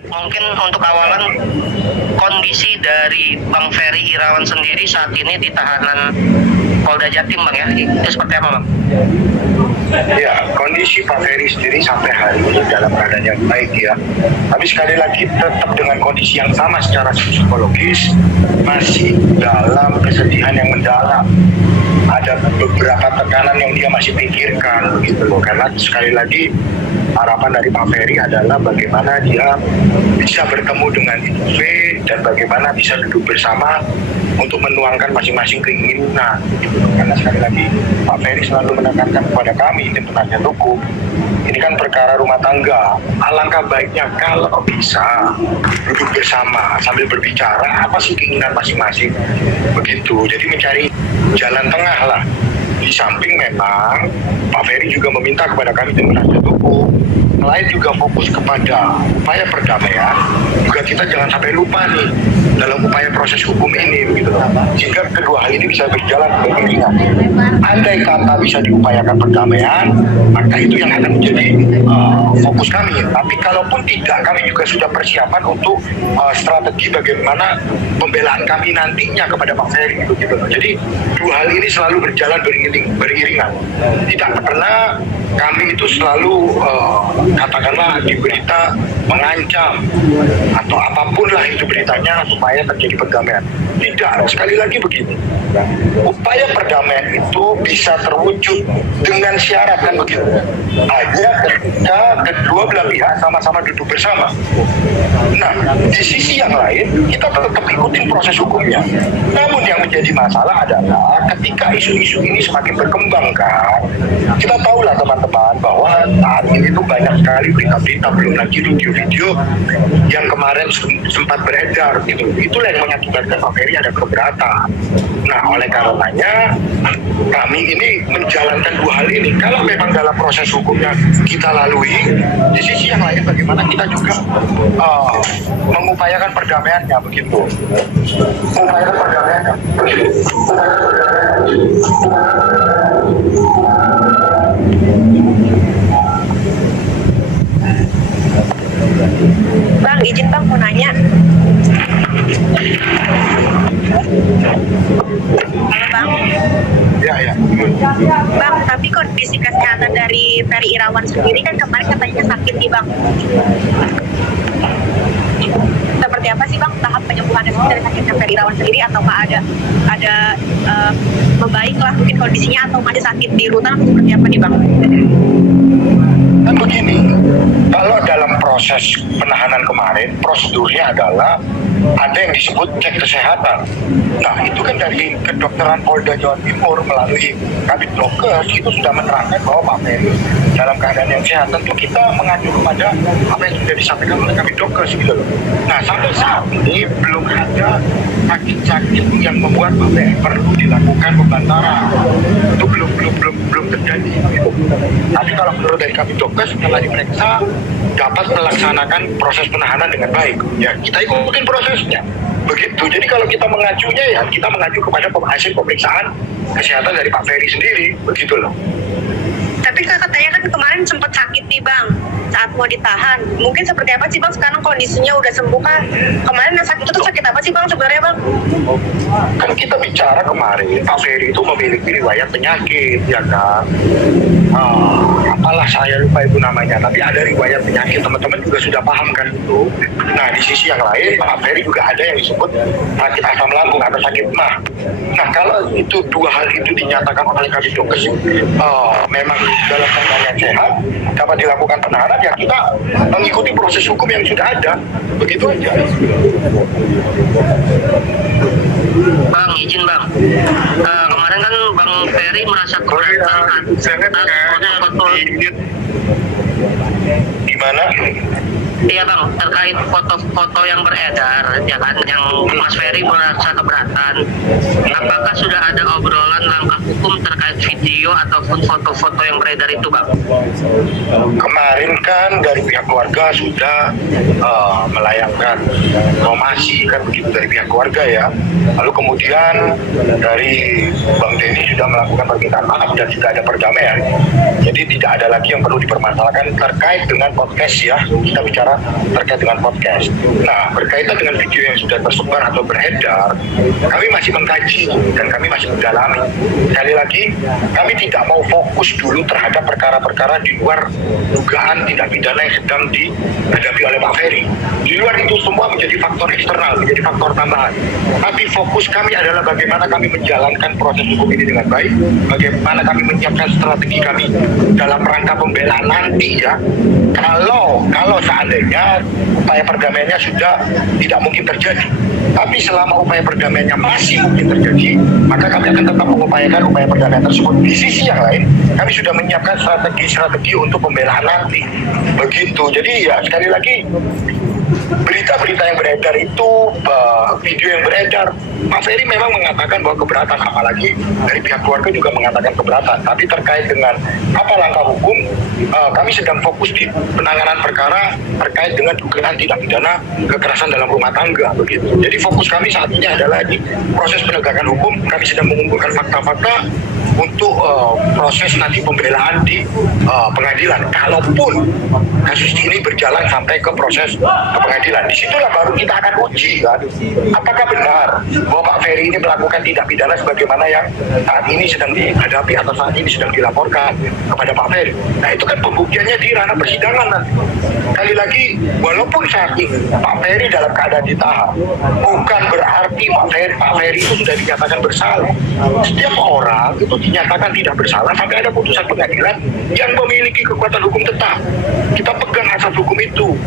Mungkin untuk awalan kondisi dari Bang Ferry Irawan sendiri saat ini di tahanan Polda Jatim, Bang, ya, itu seperti apa, Bang? Ya, kondisi Pak Ferry sendiri sampai hari ini dalam keadaan yang baik ya. Tapi sekali lagi tetap dengan kondisi yang sama secara psikologis, masih dalam kesedihan yang mendalam. Ada beberapa tekanan yang dia masih pikirkan begitu loh. Karena sekali lagi harapan dari Pak Ferry adalah bagaimana dia bisa bertemu dengan Ibu V dan bagaimana bisa duduk bersama untuk menuangkan masing-masing keinginan. Karena sekali lagi Pak Ferry selalu menekankan kepada kami tim penasihat hukum, ini kan perkara rumah tangga. Alangkah baiknya kalau bisa duduk bersama sambil berbicara apa sih keinginan masing-masing begitu. Jadi mencari jalan tengah lah. Di samping memang Pak Ferry juga meminta kepada kami tim penasihat hukum selain juga fokus kepada upaya perdamaian, juga kita jangan sampai lupa nih dalam upaya proses hukum ini begitu, sehingga kedua hal ini bisa berjalan beriringan. Andai kata bisa diupayakan perdamaian, maka itu yang akan menjadi fokus kami. Tapi kalaupun tidak, kami juga sudah persiapan untuk strategi bagaimana pembelaan kami nantinya kepada Pak Ferry begitu. Jadi dua hal ini selalu berjalan beriringan. Tidak pernah kami itu selalu katakanlah di berita mengancam atau apapun lah itu beritanya supaya terjadi perdamaian. Tidak, sekali lagi begini, upaya perdamaian itu bisa terwujud dengan syarat kan begitu, hanya ketika kedua belah pihak sama-sama duduk bersama. Nah, di sisi yang lain kita tetap ikutin proses hukumnya. Namun yang menjadi masalah adalah ketika isu-isu ini semakin berkembang kan, kita tahulah teman-teman bahwa saat ini tuh banyak sekali berita-berita, belum lagi video-video yang kemarin sempat beredar gitu. Itulah yang mengakibatkan Pak Ferry ada keberatan. Nah, oleh karenanya kami ini menjalankan dua hal ini. Kalau memang dalam proses hukumnya kita lalui, di sisi yang lain bagaimana kita juga mengupayakan perdamaiannya begitu. Mengupayakan perdamaiannya. Bang, izin Bang mau nanya. Halo Bang. Ya. Bang, tapi kondisi kesehatan dari Ferry Irawan sendiri kan kemarin katanya sakit nih Bang. Seperti apa sih Bang tahap penyembuhannya dari sakitnya Ferry Irawan sendiri, ataukah ada membaik lah mungkin kondisinya, atau masih sakit di rutan, seperti apa nih Bang? Kan begini, kalau dalam proses penahanan kemarin, prosedurnya adalah ada yang disebut cek kesehatan. Nah, itu kan dari kedokteran Polda Jawa Timur melalui Kabid Dokes itu sudah menerangkan bahwa Pak Ferry dalam keadaan yang sehat. Tentu kita mengacu kepada apa yang sudah disampaikan oleh Kabid Dokes gitu loh. Nah, sampai saat ini belum ada sakit-sakit yang membuat Pak Ferry perlu dilakukan pembantaran. Itu belum terjadi gitu. Tapi kalau menurut dari Kabid Dokes setelah diperiksa dapat melaksanakan proses penahanan dengan baik. Ya, kita ikutin prosesnya. Begitu. Jadi kalau kita mengacunya ya kita mengacu kepada hasil pemeriksaan kesehatan dari Pak Ferry sendiri. Begitu loh. Tapi katanya kan kemarin sempat sakit nih Bang saat mau ditahan. Mungkin seperti apa sih Bang sekarang kondisinya udah sembuh kan? Kemarin yang sakit itu tuh sakit apa sih Bang sebenarnya Bang? Kan kita bicara kemarin Pak Ferry itu memiliki riwayat penyakit ya kan. Apalah saya lupa itu namanya, tapi ada riwayat penyakit, teman-teman juga sudah paham kan itu. Nah, di sisi yang lain Pak Ferry juga ada yang disebut sakit asam lambung atau sakit mah. Nah, kalau itu dua hal itu dinyatakan oleh Kabid Dokes memang dalam keadaan yang sehat dapat dilakukan penahanan, ya kita mengikuti proses hukum yang sudah ada. Begitu aja. Bang, izin Bang. Kemarin kan Bang Ferry merasa keberatan Gimana? Iya Bang, terkait foto-foto yang beredar, ya kan, yang Mas Ferry merasa keberatan. Apakah sudah ada obrolan langkah hukum terkait video ataupun foto-foto yang beredar itu, Bang? Kemarin kan dari pihak keluarga sudah melayangkan informasi kan begitu dari pihak keluarga ya. Lalu kemudian dari Bang Denny sudah melakukan permintaan maaf dan juga ada perdamaian. Jadi tidak ada lagi yang perlu dipermasalahkan terkait dengan podcast ya. Kita bicara terkait dengan podcast. Nah, berkaitan dengan video yang sudah tersebar atau beredar, kami masih mengkaji dan kami masih mendalami. Sekali lagi, kami tidak mau fokus dulu terhadap perkara-perkara di luar dugaan tindak pidana yang sedang dihadapi oleh Pak Ferry. Di luar itu semua menjadi faktor eksternal, menjadi faktor tambahan. Tapi fokus kami adalah bagaimana kami menjalankan proses hukum ini dengan baik, bagaimana kami menyiapkan strategi kami dalam rangka pembelaan nanti ya. Kalau seandainya upaya perdamaiannya sudah tidak mungkin terjadi, tapi selama upaya perdamaiannya masih mungkin terjadi, maka kami akan tetap mengupayakan upaya perdamaian tersebut. Di sisi yang lain, kami sudah menyiapkan strategi untuk pembelaan nanti. Begitu. Jadi ya sekali lagi, berita-berita yang beredar itu, video yang beredar, Pak Ferry memang mengatakan bahwa keberatan, apalagi dari pihak keluarga juga mengatakan keberatan. Tapi terkait dengan apa langkah hukum, kami sedang fokus di penanganan perkara terkait dengan dugaan tindak pidana kekerasan dalam rumah tangga begitu. Jadi fokus kami saat ini adalah di proses penegakan hukum. Kami sedang mengumpulkan fakta-fakta untuk proses nanti pembelaan di pengadilan. Kalaupun kasus ini berjalan sampai ke proses ke pengadilan, disitulah baru kita akan uji kan, apakah benar bahwa Pak Ferry ini melakukan tindak pidana sebagaimana yang saat ini sedang dihadapi atau saat ini sedang dilaporkan kepada Pak Ferry. Nah itu kan pembuktiannya di ranah persidangan nanti. Kali lagi, walaupun saat ini Pak Ferry dalam keadaan ditahan, bukan berarti Pak Ferry itu sudah dinyatakan bersalah. Setiap orang itu dinyatakan tidak bersalah sampai ada putusan pengadilan yang memiliki kekuatan hukum tetap. Kita pegang asas hukum itu.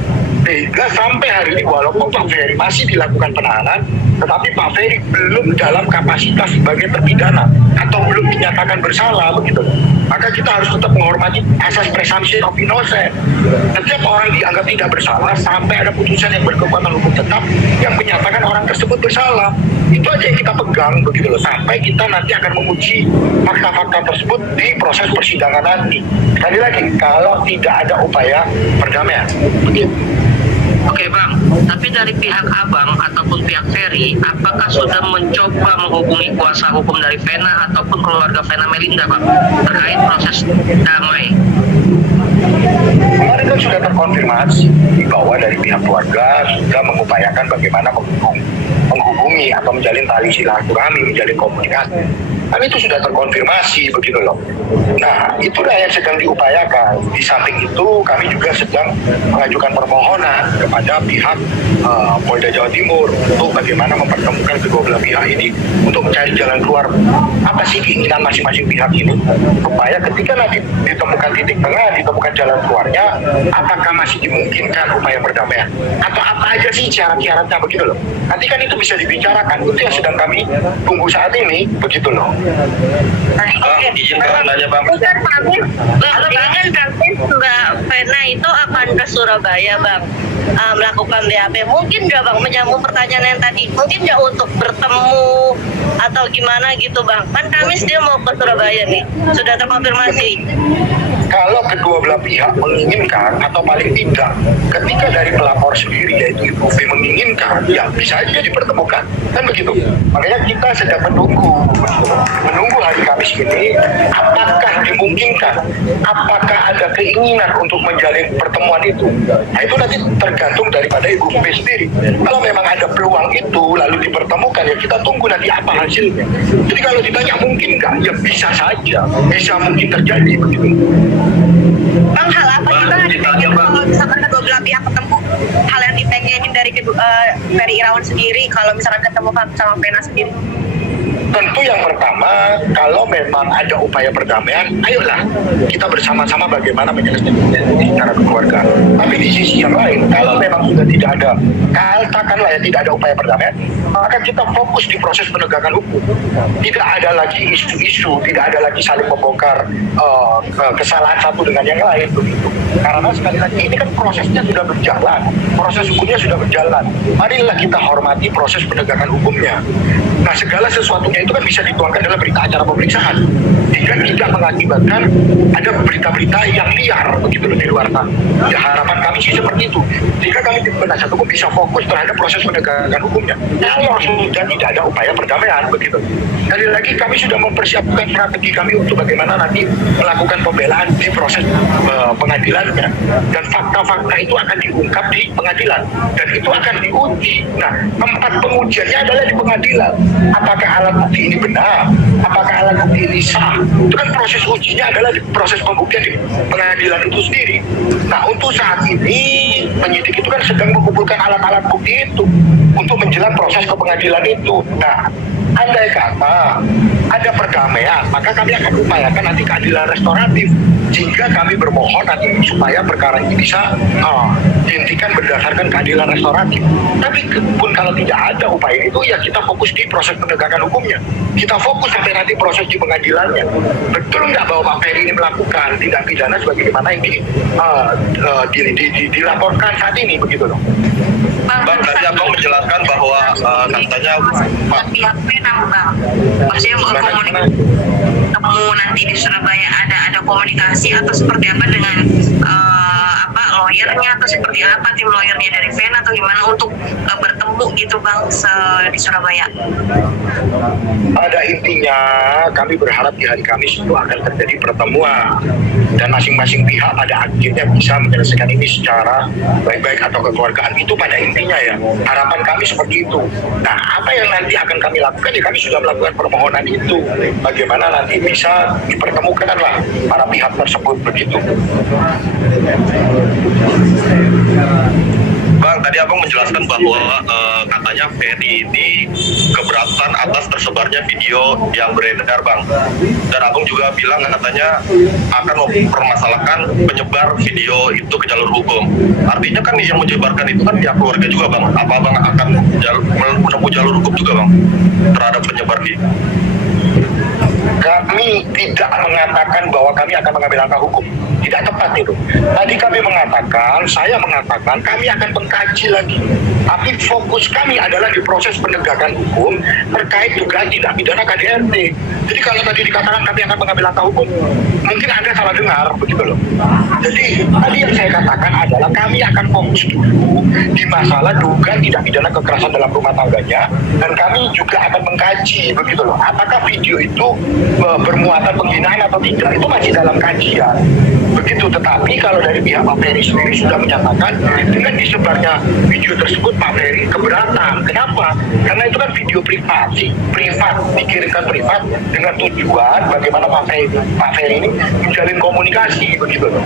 Sehingga sampai hari ini walaupun Pak Ferry masih dilakukan penahanan, tetapi Pak Ferry belum dalam kapasitas sebagai terpidana atau belum dinyatakan bersalah begitu. Maka kita harus tetap menghormati asas presumption of innocence. Setiap orang dianggap tidak bersalah sampai ada putusan yang berkekuatan hukum tetap yang menyatakan orang tersebut bersalah. Itu aja yang kita pegang begitu loh, sampai kita nanti akan menguji fakta-fakta tersebut di proses persidangan nanti. Sekali lagi, kalau tidak ada upaya perdamaian begitu. Oke Bang, tapi dari pihak Abang ataupun pihak Ferry, apakah sudah mencoba menghubungi kuasa hukum dari Vena ataupun keluarga Vena Melinda Bang, terkait proses damai? Kemarin kan sudah terkonfirmasi bahwa dari pihak keluarga sudah mengupayakan bagaimana menghubungi atau menjalin tali silaturahmi, menjalin komunikasi. Kan itu sudah terkonfirmasi begitu loh. Nah, itulah yang sedang diupayakan. Di samping itu, kami juga sedang mengajukan permohonan kepada pihak Polda Jawa Timur untuk bagaimana mempertemukan kedua belah pihak ini untuk mencari jalan keluar. Apa sih keinginan masing-masing pihak ini? Supaya ketika nanti ditemukan titik tengah, ditemukan jalan keluarnya, apakah masih dimungkinkan upaya perdamaian? Atau apa aja sih syarat-syaratnya begitu loh. Nanti kan itu bisa dibicarakan. Itu yang sedang kami tunggu saat ini, begitu loh. Oke, izin nanya Bang. Bukan pamit, kan nanti Mbak Vena itu akan ke Surabaya Bang, melakukan BAP. Mungkin nggak Bang, menyambung pertanyaan yang tadi, mungkin nggak untuk bertemu atau gimana gitu Bang? Kan Kamis dia mau ke Surabaya nih, sudah terkonfirmasi. Kalau kedua belah pihak menginginkan atau paling tidak ketika dari pelapor sendiri yaitu Ibu V menginginkan, ya bisa aja dipertemukan kan begitu. Makanya kita sedang menunggu hari Kamis ini apakah dimungkinkan, apakah ada keinginan untuk menjalin pertemuan itu. Nah itu nanti tergantung daripada Ibu V sendiri. Kalau memang ada peluang itu lalu dipertemukan, ya kita tunggu nanti apa hasilnya. Jadi kalau ditanya mungkin nggak, ya bisa saja, bisa mungkin terjadi begitu. Bang, hal apa sih Bang yang dipengen kalau misalkan kedua belah pihak ketemu? Hal yang dipengenin dari Irawan sendiri kalau misalkan ketemu sama Vena sendiri? Tentu yang pertama, kalau memang ada upaya perdamaian, ayolah kita bersama-sama bagaimana menyelesaikan ini secara keluarga. Tapi di sisi yang lain, kalau memang sudah tidak ada, katakanlah ya tidak ada upaya perdamaian, maka kita fokus di proses penegakan hukum. Tidak ada lagi isu-isu, tidak ada lagi saling membongkar kesalahan satu dengan yang lain begitu. Karena sekali lagi ini kan prosesnya sudah berjalan, proses hukumnya sudah berjalan. Marilah kita hormati proses penegakan hukumnya. Nah segala sesuatunya itu kan bisa dituangkan dalam berita acara pemeriksaan, sehingga tidak mengakibatkan ada berita-berita yang liar begitu loh di luar sana. Ya harapan kami sih seperti itu, sehingga kami di penasihat hukum bisa fokus terhadap proses penegakan hukumnya. Kalau sudah tidak ada upaya perdamaian begitu. Sekali lagi kami sudah mempersiapkan strategi kami untuk bagaimana nanti melakukan pembelaan di proses pengadilannya, dan fakta-fakta itu akan diungkap di pengadilan dan itu akan diuji. Nah, tempat pengujiannya adalah di pengadilan. Apakah alat bukti ini benar? Apakah alat bukti ini sah? Itu kan proses ujinya adalah di proses pembuktian di pengadilan itu sendiri. Nah, untuk saat ini penyidik itu kan sedang mengumpulkan alat-alat bukti itu untuk menjelang proses ke pengadilan itu. Nah, andai kata ada perdamaian, maka kami akan upayakan nanti keadilan restoratif, jika kami bermohon nanti supaya perkara ini bisa dihentikan berdasarkan keadilan restoratif. Tapi pun kalau tidak ada upaya itu, ya kita fokus di proses penegakan hukumnya. Kita fokus sampai nanti proses di pengadilannya. Betul nggak bahwa Pak Ferry ini melakukan tindak pidana sebagaimana yang dilaporkan saat ini begitu loh. Bang, tadi abang menjelaskan bahwa katanya pihak Penang, Bang. Maksudnya ketemu nanti di Surabaya ada komunikasi atau seperti apa dengan lawyernya, atau seperti apa tim lawyernya dari Vena atau gimana untuk bertemu gitu Bang di Surabaya? Pada intinya kami berharap di hari Kamis itu akan terjadi pertemuan dan masing-masing pihak pada akhirnya bisa menyelesaikan ini secara baik-baik atau kekeluargaan. Itu pada intinya ya, harapan kami seperti itu. Nah, apa yang nanti akan kami lakukan, ya kami sudah melakukan permohonan itu, bagaimana nanti bisa dipertemukan lah para pihak tersebut begitu. Bang, tadi abang menjelaskan bahwa katanya Ferry ini keberatan atas tersebarnya video yang beredar, Bang. Dan abang juga bilang katanya akan mempermasalahkan penyebar video itu ke jalur hukum. Artinya kan yang menyebarkan itu kan pihak keluarga juga, Bang. Apa Bang akan menempuh jalur hukum juga, Bang, terhadap penyebar video? Kami tidak mengatakan bahwa kami akan mengambil langkah hukum. Tidak tepat itu. Tadi kami mengatakan, saya mengatakan kami akan mengkaji lagi. Tapi fokus kami adalah di proses penegakan hukum terkait dugaan tindak pidana KDRT. Jadi kalau tadi dikatakan kami akan mengambil langkah hukum, mungkin Anda salah dengar begitu loh. Jadi tadi yang saya katakan adalah kami akan fokus dulu di masalah dugaan tindak pidana kekerasan dalam rumah tangganya, dan kami juga akan mengkaji begitu loh. Apakah video itu bermuatan penghinaan atau tidak, itu masih dalam kajian begitu. Tetapi kalau dari pihak Pak Ferry sendiri sudah menyatakan dengan disebarnya video tersebut Pak Ferry keberatan. Kenapa? Karena itu kan video privat, dikirimkan privat dengan tujuan bagaimana Pak Ferry ini menjalin komunikasi begitu loh.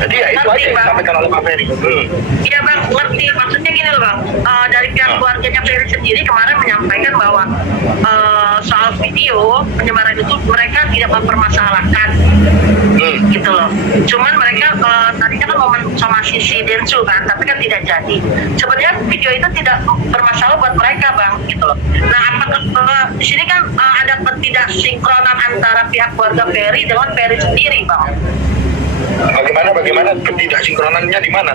Jadi ya itu aja yang disampaikan oleh Pak Ferry. Iya Bang, ngerti. Maksudnya gini loh Bang, dari pihak keluarganya Ferry sendiri kemarin menyampaikan bahwa soal video penyebaran itu mereka tidak mempermasalahkan gitu loh. Cuman mereka tadinya kan mau sama si Densu kan, tapi kan tidak jadi. Sebenarnya video itu tidak bermasalah buat mereka Bang gitu loh. Nah, apakah di sini kan ada ketidaksinkronan antara pihak keluarga Ferry dengan Ferry sendiri Bang? Bagaimana ketidaksinkronannya di mana?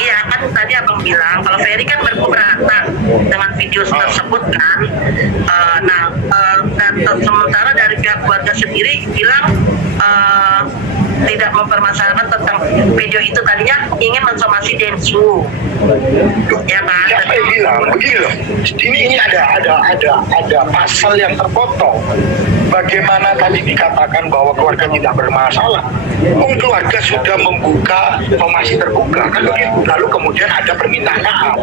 Iya kan tadi abang bilang kalau Ferry kan berkeberatan dengan video tersebut kan. Dan sementara dari pihak keluarga sendiri bilang tidak mempermasalahkan tentang video itu, tadinya ingin mensomasi Densu, ya kan? Siapa yang bilang? Begini loh. Ini ada pasal yang terpotong. Bagaimana tadi dikatakan bahwa keluarga tidak bermasalah? Keluarga sudah membuka somasi terbuka kan begitu. Lalu kemudian ada permintaan maaf,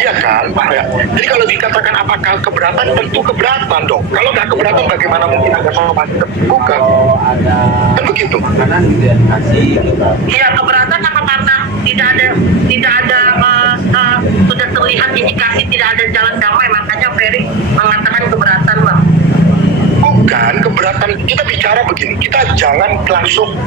iya kan Pak ya? Jadi kalau dikatakan apakah keberatan, tentu keberatan dong. Kalau nggak keberatan, bagaimana mungkin ada somasi terbuka? Kan begitu. Iya, keberatan apa karena tidak ada sudah terlihat indikasi tidak ada jalan damai, makanya Ferry mengatakan keberatan Bang. Bukan keberatan, kita bicara begini, kita jangan langsung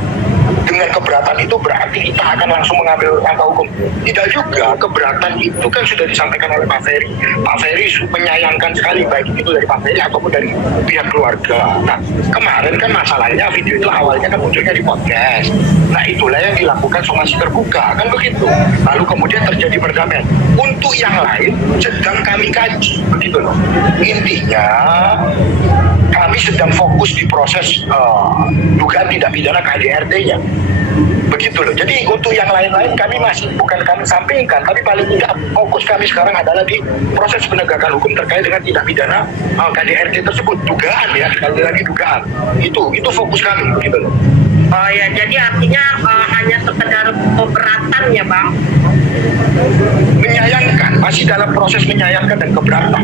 dengan dengan keberatan itu berarti kita akan langsung mengambil langkah hukum. Tidak juga, keberatan itu kan sudah disampaikan oleh Pak Ferry. Pak Ferry menyayangkan sekali baik itu dari Pak Ferry ataupun dari pihak keluarga. Nah, kemarin kan masalahnya video itu awalnya kan munculnya di podcast. Nah, itulah yang dilakukan somasi terbuka, kan begitu. Lalu kemudian terjadi perdamaian. Untuk yang lain sedang kami kaji, begitu loh. Intinya kami sedang fokus di proses dugaan tidak pidana KDRT-nya. Begitu loh. Jadi untuk yang lain-lain kami masih bukan kami sampingkan, tapi paling tidak fokus kami sekarang adalah di proses penegakan hukum terkait dengan tidak pidana KDRT tersebut. Dugaan ya, sekali lagi dugaan. Itu fokus kami, gitu loh. Oh ya, jadi artinya hanya sekedar keberatan ya Bang? Menyayangkan, masih dalam proses menyayangkan dan keberatan.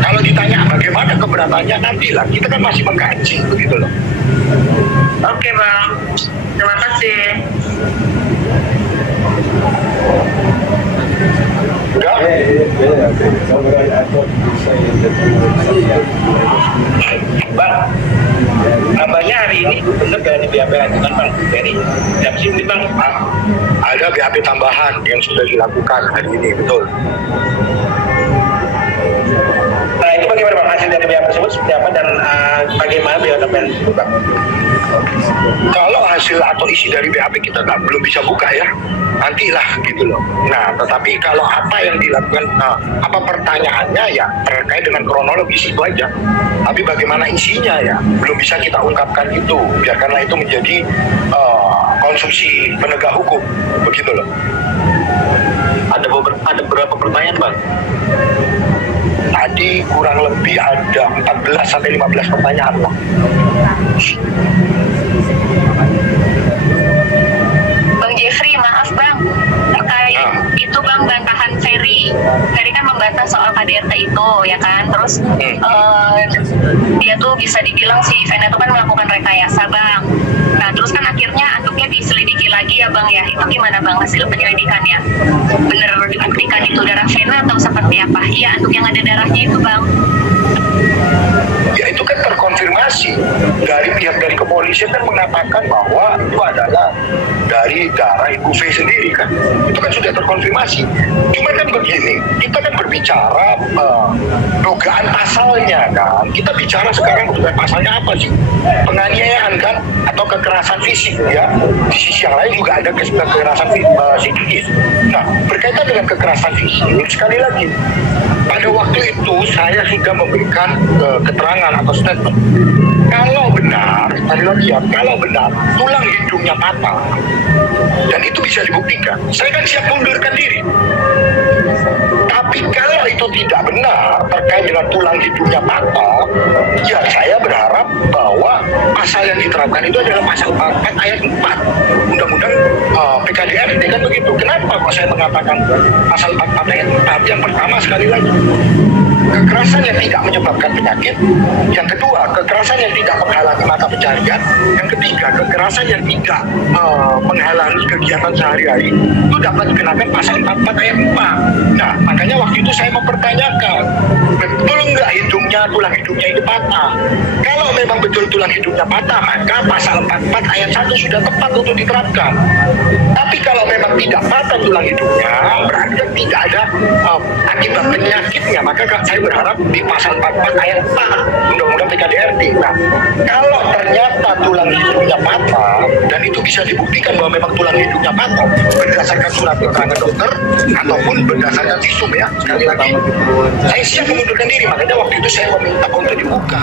Kalau ditanya bagaimana keberatannya, nantilah, kita kan masih mengkaji, begitu loh. Oke Bang, terima kasih. Udah? Bang, abahnya hari ini benar gak ada BAP lanjutan Bang Ferry? Siap sih Bang? Ada BAP tambahan yang sudah dilakukan hari ini, betul. Nah itu bagaimana Bang hasil dari BAP tersebut seperti apa dan bagaimana BAP tersebut Bang? Kalau hasil atau isi dari BAP kita belum bisa buka ya, nantilah gitu loh. Nah, tetapi kalau apa yang dilakukan, apa pertanyaannya ya terkait dengan kronologis itu aja. Tapi bagaimana isinya ya belum bisa kita ungkapkan itu. Biarkanlah itu menjadi konsumsi penegak hukum, begitu loh. Ada berapa pertanyaan Bang? Tadi kurang lebih ada 14 sampai 15 pertanyaan lah. Bang Jeffrey, maaf Bang, terkait itu Bang bantahan Ferry kan membantah soal KDRT itu ya kan, terus dia tuh bisa dibilang si Vena itu kan melakukan rekayasa Bang. Nah terus kan akhirnya anduknya diselidiki lagi ya Bang ya, itu gimana Bang hasil penyelidikannya? Bener dibuktikan itu darah Vena atau seperti apa? Iya, anduk yang ada darahnya itu Bang. Ya itu kan terkonfirmasi dari pihak dari kepolisian kan mengatakan bahwa itu adalah dari darah Ibu V sendiri kan. Itu kan sudah terkonfirmasi. Cuma kan begini, kita kan berbicara dugaan pasalnya kan. Kita bicara sekarang dugaan pasalnya apa sih? Penganiayaan kan atau kekerasan fisik ya. Di sisi yang lain juga ada kekerasan psikis. Nah, berkaitan dengan kekerasan fisik, sekali lagi pada waktu itu saya sudah memberikan keterangan atau statement. Kalau benar, sekali lagi ya, kalau benar tulang hidungnya patah dan itu bisa dibuktikan, saya kan siap mundurkan diri. Tapi kalau itu tidak benar terkait dengan tulang hidungnya patah, ya saya berharap bahwa pasal yang diterapkan itu adalah pasal 44 ayat 4 Undang-Undang PKDRT kan begitu. Kenapa kok saya mengatakan pasal 44 ayat 4? Yang pertama sekali lagi, kekerasan yang tidak menyebabkan penyakit. Yang kedua, kekerasan yang tidak menghalangi mata pencarian. Yang ketiga, kekerasan yang tidak menghalangi kegiatan sehari-hari itu dapat dikenakan pasal 44 ayat 4. Nah, makanya waktu itu saya mempertanyakan, betul nggak tulang hidungnya itu patah? Kalau memang betul tulang hidungnya patah, maka pasal 44 ayat 1 sudah tepat untuk diterapkan. Tapi kalau memang tidak patah tulang hidungnya, berarti tidak ada akibat penyakitnya, maka saya berharap di pasal 44 ayat 4 Undang-Undang PKDRT. Nah, kalau ternyata tulang hidungnya patah dan itu bisa dibuktikan bahwa memang tulang hidungnya patah berdasarkan surat keterangan dokter ataupun berdasarkan visum ya, sekali lagi saya siap mengundurkan diri. Makanya waktu itu saya meminta untuk dibuka.